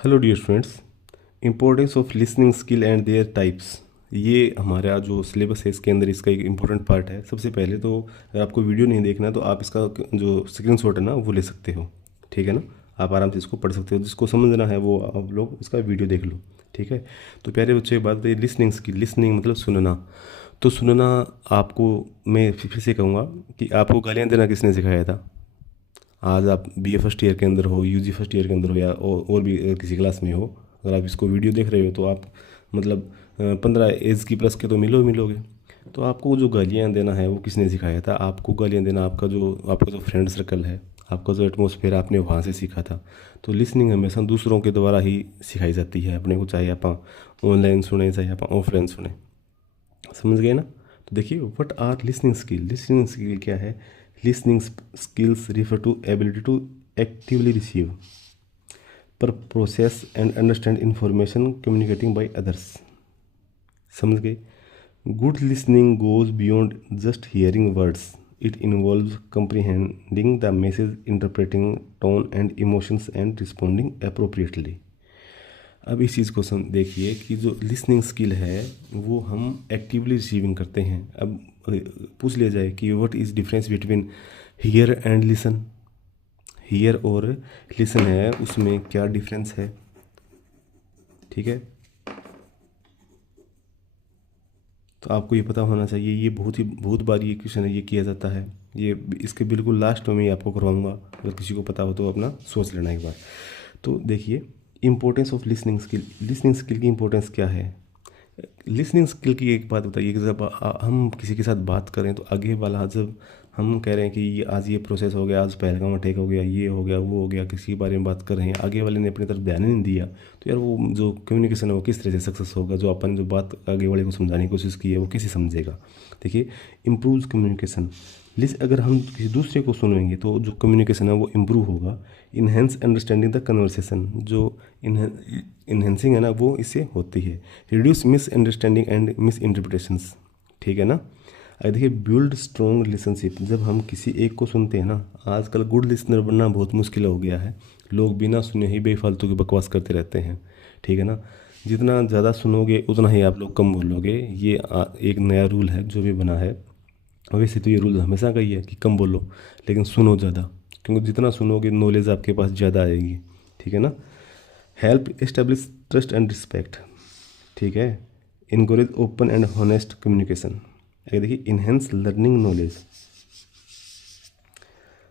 Hello dear students, importance of listening skill and their types. ये हमारा जो syllabus है इसके अंदर इसका एक इम्पोर्टेंट पार्ट है। सबसे पहले तो अगर आपको वीडियो नहीं देखना है तो आप इसका जो स्क्रीनशॉट है ना वो ले सकते हो, ठीक है ना। आप आराम से इसको पढ़ सकते हो, जिसको समझना है वो आप लोग इसका वीडियो देख लो, ठीक है। तो प्यारे बच्चों की बात है लिसनिंग स्किल। लिसनिंग मतलब सुनना। तो सुनना आपको मैं फिर से कहूँगा कि आपको गालियाँ देना किसने सिखाया था। आज आप बीए फर्स्ट ईयर के अंदर हो, यूजी फर्स्ट ईयर के अंदर हो, या और भी किसी क्लास में हो, अगर आप इसको वीडियो देख रहे हो तो आप मतलब 15 एज की प्लस के तो मिलोगे। तो आपको जो गालियाँ देना है वो किसने सिखाया था। आपको गालियाँ देना आपका जो फ्रेंड सर्कल है, आपका जो एटमोसफेयर आपने वहाँ से सीखा था। तो लिसनिंग हमेशा दूसरों के द्वारा ही सिखाई जाती है अपने को, चाहे आप ऑनलाइन सुने चाहे आप ऑफलाइन सुने। समझ गए ना। तो देखिए, what are listening skill. Listening skill क्या है। Listening skills refer to ability to actively receive पर process and understand information communicating by others. समझ गए। Good listening goes beyond just hearing words. It involves comprehending the message, interpreting tone and emotions and responding appropriately. अब इस चीज़ को देखिए कि जो listening skill है वो हम एक्टिवली रिसीविंग करते हैं। अब पूछ लिया जाए कि what is difference between here and listen. Here और लिसन है, उसमें क्या डिफरेंस है, ठीक है। तो आपको ये पता होना चाहिए। ये बहुत बार ये क्वेश्चन है, ये किया जाता है। ये इसके बिल्कुल लास्ट में ही आपको करवाऊंगा, अगर किसी को पता हो तो अपना सोच लेना एक बार। तो देखिए, importance of listening skill. Listening skill की इंपॉर्टेंस क्या है। लिसनिंग स्किल की एक बात बताइए कि जब हम किसी के साथ बात करें तो आगे वाला, जब हम कह रहे हैं कि ये आज ये प्रोसेस हो गया, आज पहलगाम अटैक हो गया, ये हो गया वो हो गया, किसी के बारे में बात कर रहे हैं, आगे वाले ने अपनी तरफ ध्यान ही नहीं दिया, तो यार वो जो कम्युनिकेशन है वो किस तरह से सक्सेस होगा। जो अपन जो बात आगे वाले को समझाने की कोशिश की है वो कैसे समझेगा। देखिए, इम्प्रूव कम्युनिकेशन। अगर हम किसी दूसरे को सुनेंगे तो जो कम्युनिकेशन है वो इम्प्रूव होगा। Enhance understanding the conversation. जो इन्हेंसिंग है ना वो इससे होती है। Reduce misunderstanding and miss interpretations, ठीक है ना। अगर देखिए, बिल्ड स्ट्रॉन्ग रिलेशनशिप। जब हम किसी एक को सुनते हैं ना, आजकल गुड लिसनर बनना बहुत मुश्किल हो गया है। लोग बिना सुने ही बेफालतू की बकवास करते रहते हैं, ठीक है ना। जितना ज़्यादा सुनोगे उतना ही आप लोग कम बोलोगे। ये एक नया रूल है जो भी बना है। वैसे तो ये रूल हमेशा का ही है कि कम बोलो लेकिन सुनो ज़्यादा, क्योंकि जितना सुनोगे नॉलेज आपके पास ज़्यादा आएगी, ठीक है ना। Help establish trust and respect, ठीक है। Encourage open and honest communication. अगर देखिए, इन्हेंस लर्निंग नॉलेज।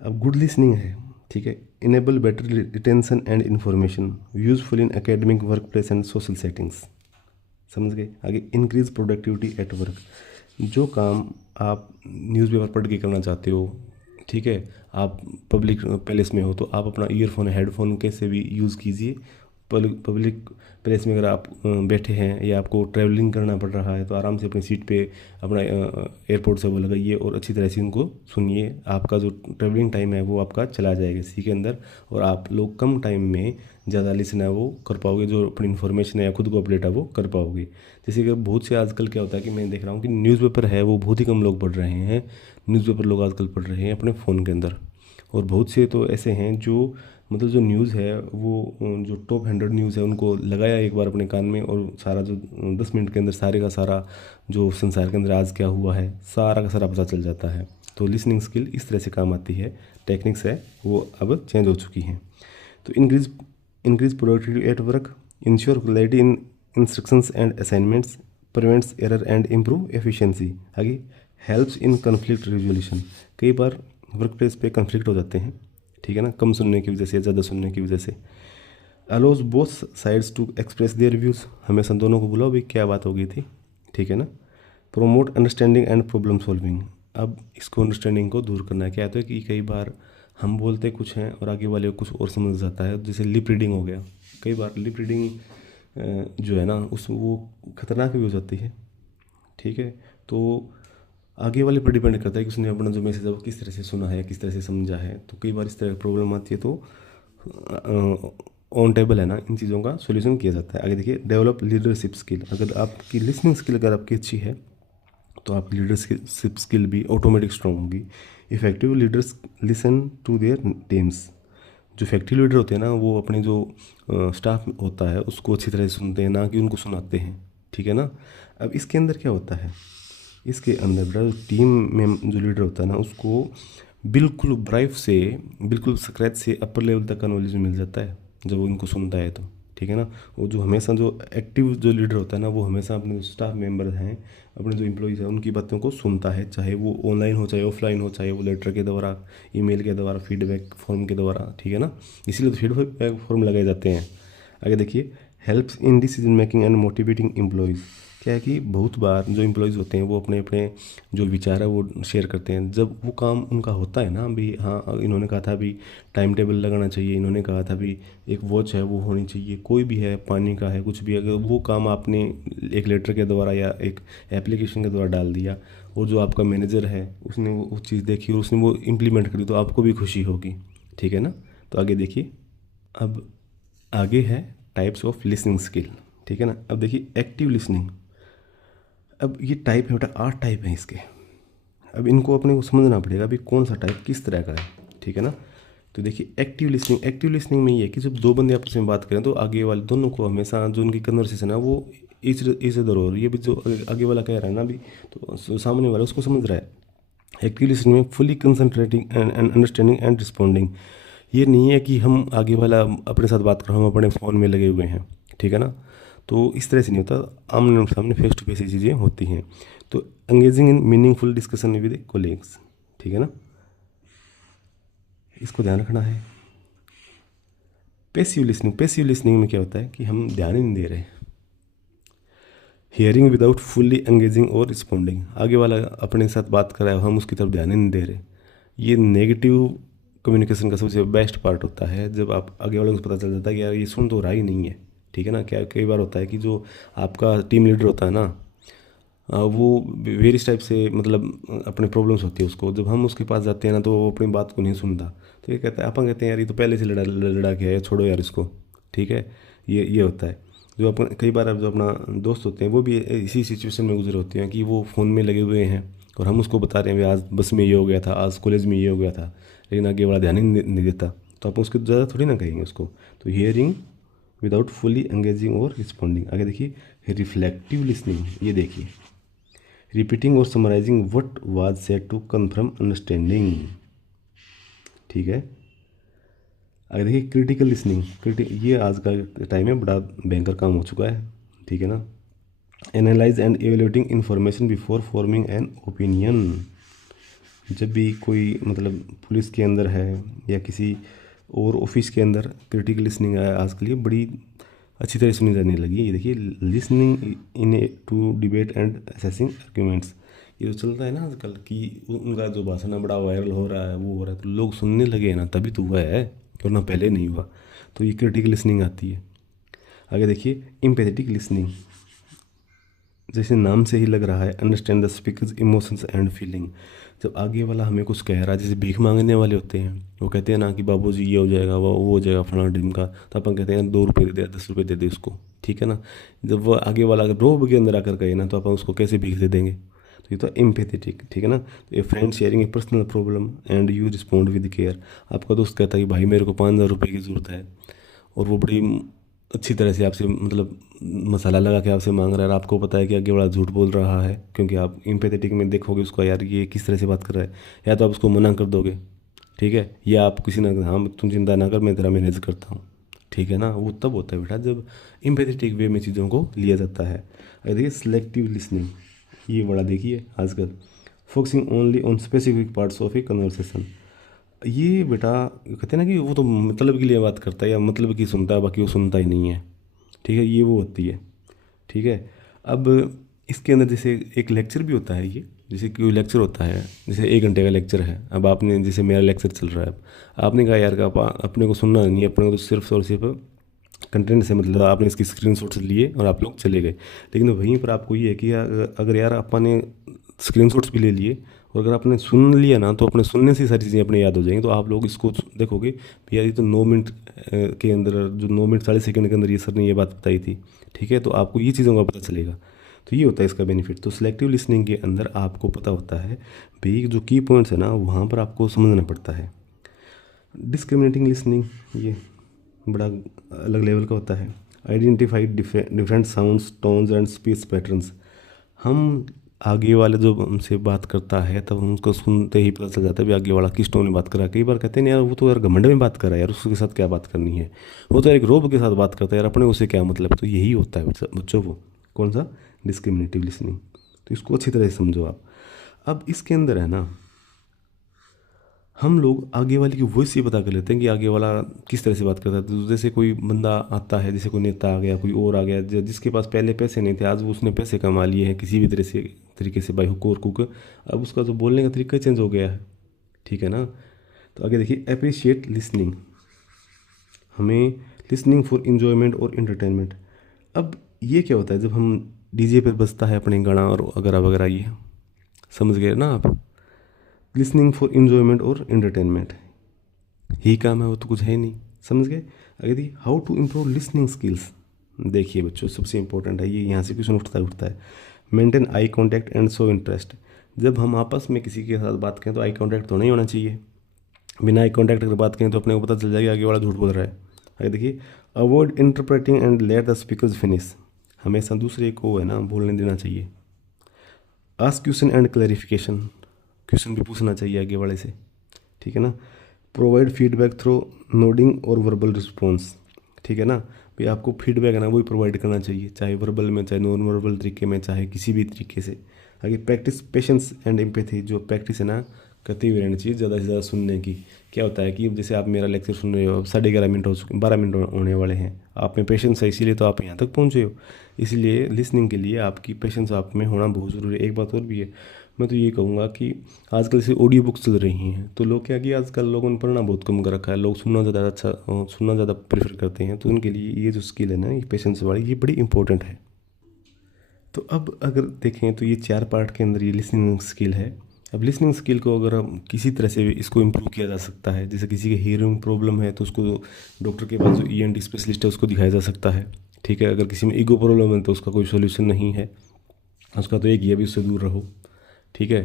अब गुड लिसनिंग है, ठीक है। Enable better retention and information, useful in academic work place and social settings. समझ गए। आगे, इंक्रीज प्रोडक्टिविटी एट वर्क। जो काम आप न्यूज़पेपर पढ़ के करना चाहते हो, ठीक है, आप पब्लिक प्लेस में हो तो आप अपना ईयरफोन हेडफोन कैसे भी यूज़ कीजिए। पब्लिक प्लेस में अगर आप बैठे हैं या आपको ट्रैवलिंग करना पड़ रहा है तो आराम से अपनी सीट पे अपना एयरपोर्ट से वो लगाइए और अच्छी तरह से उनको सुनिए। आपका जो ट्रैवलिंग टाइम है वो आपका चला जाएगा इसी के अंदर, और आप लोग कम टाइम में ज़्यादा लिसन है वो कर पाओगे, जो अपनी इन्फॉर्मेशन है या खुद को अपडेट है वो कर पाओगे। जैसे कि बहुत से आजकल क्या होता है कि मैं देख रहा हूँ कि न्यूज़पेपर है वो बहुत ही कम लोग पढ़ रहे हैं। न्यूज़पेपर लोग आजकल पढ़ रहे हैं अपने फ़ोन के अंदर। और बहुत से तो ऐसे हैं जो मतलब जो न्यूज़ है वो जो टॉप 100 न्यूज़ है उनको लगाया एक बार अपने कान में, और सारा जो 10 मिनट के अंदर सारे का सारा जो संसार के अंदर आज क्या हुआ है सारा का सारा पता चल जाता है। तो लिसनिंग स्किल इस तरह से काम आती है। टेक्निक्स है वो अब चेंज हो चुकी हैं। तो increase productivity at work, ensure clarity in instructions and assignments, prevents error and improve efficiency. आगे, हेल्प्स इन कन्फ्लिक्ट रिजोल्यूशन। कई बार वर्क प्लेस पे कन्फ्लिक्ट हो जाते हैं, ठीक है ना, कम सुनने की वजह से या ज़्यादा सुनने की वजह से। Allows both sides to express their views. हमेशा दोनों को बुलाओ भाई क्या बात हो गई थी, ठीक है ना। Promote understanding and problem solving. अब इसको अंडरस्टैंडिंग को दूर करना है। क्या होता है कि कई बार हम बोलते कुछ हैं और आगे वाले को कुछ और समझ जाता है, जैसे लिप रीडिंग हो गया। कई बार लिप रीडिंग जो है ना उस वो खतरनाक भी हो जाती है, ठीक है। तो आगे वाले पर डिपेंड करता है कि उसने अपना जो मैसेज है वो किस तरह से सुना है, किस तरह से समझा है। तो कई बार इस तरह की प्रॉब्लम आती है, तो ऑन टेबल है ना इन चीज़ों का सोल्यूशन किया जाता है। आगे देखिए, डेवलप लीडरशिप स्किल। अगर आपकी लिसनिंग स्किल अगर आपकी अच्छी है तो आपकी लीडरशिप स्किल भी ऑटोमेटिक स्ट्रॉन्ग होगी। Effective leaders listen to their teams. जो फैक्ट्री लीडर होते हैं ना, वो अपने जो स्टाफ होता है उसको अच्छी तरह से सुनते हैं, ना कि उनको सुनाते हैं, ठीक है ना। अब इसके अंदर क्या होता है, इसके अंदर बेटा जो टीम में जो लीडर होता है ना, उसको बिल्कुल ब्राइफ से, बिल्कुल स्क्रैच से अपर लेवल तक का नॉलेज मिल जाता है जब वो इनको सुनता है तो, ठीक है ना। वो जो हमेशा जो एक्टिव जो लीडर होता है ना, वो हमेशा अपने जो स्टाफ मेंबर हैं, अपने जो एम्प्लॉयज़ हैं, उनकी बातों को सुनता है, चाहे वो ऑनलाइन हो चाहे ऑफलाइन हो, चाहे वो लेटर के द्वारा, ईमेल के द्वारा, फीडबैक फॉर्म के द्वारा, ठीक है ना। इसीलिए तो फीडबैक फॉर्म लगाए जाते हैं। आगे देखिए, helps in decision making and motivating employees. क्या है कि बहुत बार जो एम्प्लॉयज़ होते हैं वो अपने अपने जो विचार है वो शेयर करते हैं। जब वो काम उनका होता है ना, अभी हाँ इन्होंने कहा था अभी टाइम टेबल लगाना चाहिए, इन्होंने कहा था अभी एक वॉच है वो होनी चाहिए, कोई भी है, पानी का है, कुछ भी, अगर वो काम आपने एक लेटर के द्वारा या एक एप्लीकेशन के द्वारा डाल दिया और जो आपका मैनेजर है उसने वो चीज़ देखी और उसने वो इम्प्लीमेंट करी, तो आपको भी खुशी होगी, ठीक है ना। तो आगे देखिए, अब आगे है टाइप्स ऑफ लिसनिंग स्किल, ठीक है ना। अब देखिए एक्टिव लिसनिंग, अब ये टाइप है बेटा, 8 टाइप हैं इसके। अब इनको अपने को समझना पड़ेगा अभी कौन सा टाइप किस तरह का है, ठीक है ना। तो देखिए एक्टिव लिसनिंग में ये है कि जब दो बंदे आपस में बात करें तो आगे वाले दोनों को हमेशा जो उनकी कन्वर्सेशन है वो इस इधर हो रही है, भी जो आगे वाला कह रहा है ना अभी, तो सामने वाला उसको समझ रहा है। एक्टिव लिसनिंग में fully concentrating and understanding and responding. ये नहीं है कि हम आगे वाला अपने साथ बात कर रहे हम अपने फ़ोन में लगे हुए हैं, ठीक है ना। तो इस तरह से नहीं होता, आमने सामने फेस टू फेस ये चीज़ें होती हैं। तो engaging in meaningful discussion with colleagues, ठीक है ना, इसको ध्यान रखना है। पैसिव लिसनिंग में क्या होता है कि हम ध्यान ही नहीं दे रहे। हियरिंग विदाउट फुल्ली एंगेजिंग और रिस्पॉन्डिंग, आगे वाला अपने साथ बात कर रहा है, हम उसकी तरफ ध्यान ही नहीं दे रहे। ये नेगेटिव कम्युनिकेशन का सबसे बेस्ट पार्ट होता है, जब आप आगे वाले को पता चल जाता है कि यार ये सुन तो रहा ही नहीं है, ठीक है ना। क्या कई बार होता है कि जो आपका टीम लीडर होता है ना, वो वेरियस टाइप से मतलब अपने प्रॉब्लम्स होती है उसको, जब हम उसके पास जाते हैं ना तो वो अपनी बात को नहीं सुनता, तो ये कहता है, अपन कहते हैं यार ये तो पहले से लड़ा के है, छोड़ो यार इसको, ठीक है। ये होता है। जो अपन कई बार जो अपना दोस्त होते हैं वो भी इसी सिचुएशन में गुजरे होते हैं कि वो फ़ोन में लगे हुए हैं और हम उसको बता रहे हैं आज बस में ये हो गया था, आज कॉलेज में ये हो गया था, लेकिन आगे वाला ध्यान ही नहीं देता, तो आप उसको ज़्यादा थोड़ी ना कहेंगे उसको। तो हियरिंग विदाउट फुली एंगेजिंग और रिस्पॉन्डिंग। आगे देखिए रिफ्लेक्टिव लिसनिंग, ये देखिए रिपीटिंग और summarising what was said to confirm understanding, ठीक है। अगर देखिए क्रिटिकल लिसनिंग, ये आज का टाइम में बड़ा भयंकर काम हो चुका है, ठीक है ना। Analyse and evaluating information before forming an opinion. जब भी कोई मतलब पुलिस के अंदर है या किसी और ऑफिस के अंदर क्रिटिकल लिसनिंग आजकल ये बड़ी अच्छी तरह सुनी जाने लगी। ये देखिए listening in a to debate and assessing arguments, ये जो चलता है ना आजकल कि उनका जो भाषण है बड़ा वायरल हो रहा है, वो हो रहा है, तो लोग सुनने लगे हैं ना, तभी तो हुआ है, वरना पहले नहीं हुआ। तो ये क्रिटिकल लिसनिंग आती है। आगे देखिए एम्पैथेटिक लिसनिंग, जैसे नाम से ही लग रहा है, understand the speakers emotions and feeling. जब आगे वाला हमें कुछ कह रहा है, जैसे भीख मांगने वाले होते हैं, वो कहते हैं ना कि बाबू जी ये हो जाएगा वो हो जाएगा फलाना ड्रीम का, तो अपन कहते हैं 2 रुपये दे दे 10 रुपये दे दे उसको, ठीक है ना। जब वो आगे वाला अगर रोब के अंदर आकर कहे ना, तो अपन उसको कैसे भीख दे देंगे। तो ये तो एम्पैथेटिक, ठीक है ना। तो ए friend sharing A personal problem and you respond with care. आपका दोस्त कहता है कि भाई मेरे को 5,000 रुपये की ज़रूरत है, और वो बड़ी अच्छी तरह से आपसे मतलब मसाला लगा के आपसे मांग रहा है, और आपको पता है कि आगे बड़ा झूठ बोल रहा है, क्योंकि आप एम्पैथेटिक में देखोगे उसको, यार ये किस तरह से बात कर रहा है, या तो आप उसको मना कर दोगे, ठीक है, या आप किसी ना, हाँ तुम चिंता ना कर मैं तेरा मैनेज करता हूँ, ठीक है ना। वो तब होता है बेटा जब एम्पैथेटिक वे में चीज़ों को लिया जाता है। अगर देखिए सिलेक्टिव लिसनिंग, ये बड़ा देखिए आजकल, focusing only on specific parts of A conversation. ये बेटा कहते हैं ना कि वो तो मतलब के लिए बात करता है या मतलब की सुनता है, बाकी वो सुनता ही नहीं है, ठीक है, ये वो होती है, ठीक है। अब इसके अंदर जैसे एक लेक्चर भी होता है, ये जैसे कोई लेक्चर होता है, जैसे 1 घंटे का लेक्चर है, अब आपने जैसे मेरा लेक्चर चल रहा है, आपने कहा यार का अपने को सुनना नहीं है, अपने को तो सिर्फ और सिर्फ कंटेंट से मतलब, आपने इसकी स्क्रीनशॉट्स लिए और आप लोग चले गए। लेकिन वहीं पर आपको ये है कि अगर यार अपने स्क्रीनशॉट्स भी ले लिए और अगर आपने सुन लिया ना, तो अपने सुनने से सारी चीज़ें अपने याद हो जाएंगी। तो आप लोग इसको देखोगे यार ये तो 9 मिनट के अंदर, जो 9 मिनट 40 सेकंड के अंदर ये सर ने ये बात बताई थी, ठीक है, तो आपको ये चीज़ों का पता चलेगा। तो ये होता है इसका बेनिफिट। तो सिलेक्टिव लिसनिंग के अंदर आपको पता होता है भाई जो की पॉइंट्स है ना, वहाँ पर आपको समझना पड़ता है। डिस्क्रिमिनेटिंग लिसनिंग, ये बड़ा अलग लेवल का होता है। Identify different sounds, tones and speech patterns. हम आगे वाले जो हमसे बात करता है तब हम उसको सुनते ही पता चल जाता है भी आगे वाला किस टोन में बात कर रहा है। कई बार कहते हैं यार वो तो यार घमंड में बात कर रहा है, यार उसके साथ क्या बात करनी है, वो तो यार एक रोब के साथ बात करता है, यार अपने उसे क्या मतलब। तो यही होता है बच्चों को कौन सा डिस्क्रिमिनेटिव लिसनिंग। तो इसको अच्छी तरह से समझो आप। अब इसके अंदर है ना, हम लोग आगे वाले की वॉइस से पता कर लेते हैं कि आगे वाला किस तरह से बात करता है। तो जैसे कोई बंदा आता है, जैसे कोई नेता आ गया, कोई और आ गया, जिसके पास पहले पैसे नहीं थे, आज वो उसने पैसे कमा लिए हैं किसी भी तरीके से बाई हुक और कुक, अब उसका जो बोलने का तरीका चेंज हो गया है, ठीक है ना। तो आगे देखिए, अप्रिशिएट लिसनिंग, हमें लिसनिंग फॉर इंजॉयमेंट और इंटरटेनमेंट। अब ये क्या होता है, जब हम डीजे पर बजता है अपने गाना और वगैरह वगैरह, ये समझ गए ना आप। लिसनिंग फॉर इंजॉयमेंट और इंटरटेनमेंट ही काम है, वो तो कुछ है ही नहीं, समझ गए। अगर देखिए, how to improve listening skills. देखिए बच्चों, सबसे इंपॉर्टेंट है ये, यहाँ से क्वेश्चन उठता है। Maintain eye contact and show interest. जब हम आपस में किसी के साथ बात करें तो आई कॉन्टैक्ट तो नहीं होना चाहिए। बिना आई कॉन्टैक्ट अगर बात करें तो अपने को पता चल जाएगा आगे वाला झूठ बोल रहा है। आगे देखिए, avoid interpreting and let the speakers finish. हमेशा दूसरे को है ना बोलने देना चाहिए। Ask question and clarification, question भी पूछना चाहिए आगे वाले से, ठीक है ना। प्रोवाइड फीडबैक थ्रू नोडिंग और वर्बल रिस्पॉन्स, ठीक है ना। भाई आपको फीडबैक है ना वही प्रोवाइड करना चाहिए, चाहे वर्बल में, चाहे नॉन वर्बल तरीके में, चाहे किसी भी तरीके से। आगे प्रैक्टिस पेशेंस एंड एम्पैथी, जो प्रैक्टिस है ना करते हुए रहनी चाहिए ज़्यादा से ज़्यादा सुनने की। क्या होता है कि जैसे आप मेरा लेक्चर सुन रहे हो, 11:30 मिनट हो चुके, 12 मिनट होने वाले हैं, आप में पेशेंस है इसीलिए तो आप यहाँ तक पहुँचे हो। इसलिए लिसनिंग के लिए आपकी पेशेंस आप में होना बहुत ज़रूरी है। एक बात और भी है, मैं तो ये कहूँगा कि आजकल जैसे ऑडियो बुक्स चल रही हैं, तो लोग क्या कि आजकल लोगों ने पढ़ना बहुत कम कर रखा है, लोग सुनना ज़्यादा सुनना ज़्यादा प्रेफर करते हैं। तो उनके लिए ये जो स्किल है ना, ये पेशेंस वाली, ये बड़ी इंपॉर्टेंट है। तो अब अगर देखें तो ये 4 पार्ट के अंदर ये लिसनिंग स्किल है। अब लिसनिंग स्किल को अगर हम किसी तरह से इसको इम्प्रूव किया जा सकता है, जैसे किसी के हियरिंग प्रॉब्लम है तो उसको डॉक्टर के पास जो ENT स्पेशलिस्ट है उसको दिखाया जा सकता है, ठीक है। अगर किसी में ईगो प्रॉब्लम है तो उसका कोई सोल्यूशन नहीं है, उसका तो एक ही है भी उससे दूर रहो, ठीक है।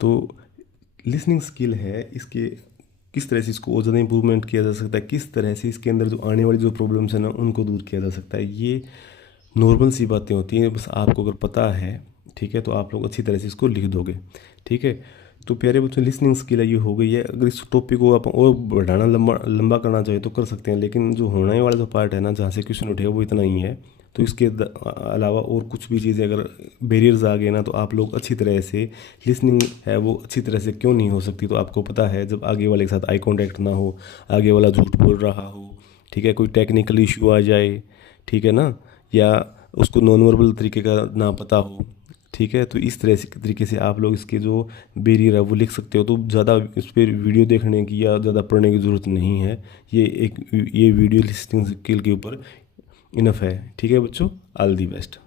तो लिसनिंग स्किल है, इसके किस तरह से इसको और ज़्यादा इम्प्रूवमेंट किया जा सकता है, किस तरह से इसके अंदर जो आने वाली जो प्रॉब्लम्स है ना उनको दूर किया जा सकता है, ये नॉर्मल सी बातें होती हैं। बस आपको अगर पता है, ठीक है, तो आप लोग अच्छी तरह से इसको लिख दोगे, ठीक है। तो प्यारे बच्चों, लिसनिंग स्किल है ये हो गई है। अगर इस टॉपिक को आप और बढ़ाना, लंबा करना चाहिए तो कर सकते हैं, लेकिन जो होने वाला जो पार्ट है ना जहाँ से क्वेश्चन उठेगा वो इतना ही है। तो इसके अलावा और कुछ भी चीज़ें अगर बैरियर्स आ गए ना, तो आप लोग अच्छी तरह से लिसनिंग है वो अच्छी तरह से क्यों नहीं हो सकती। तो आपको पता है, जब आगे वाले के साथ आई कॉन्टैक्ट ना हो, आगे वाला झूठ बोल रहा हो, ठीक है, कोई टेक्निकल इशू आ जाए, ठीक है ना, या उसको नॉन वर्बल तरीके का ना पता हो, ठीक है। तो इस तरीके से आप लोग इसके जो बैरियर है वो लिख सकते हो। तो ज़्यादा इस पर वीडियो देखने की या ज़्यादा पढ़ने की ज़रूरत नहीं है, ये वीडियो लिसनिंग स्किल के ऊपर इनफ है, ठीक है बच्चों। All the best.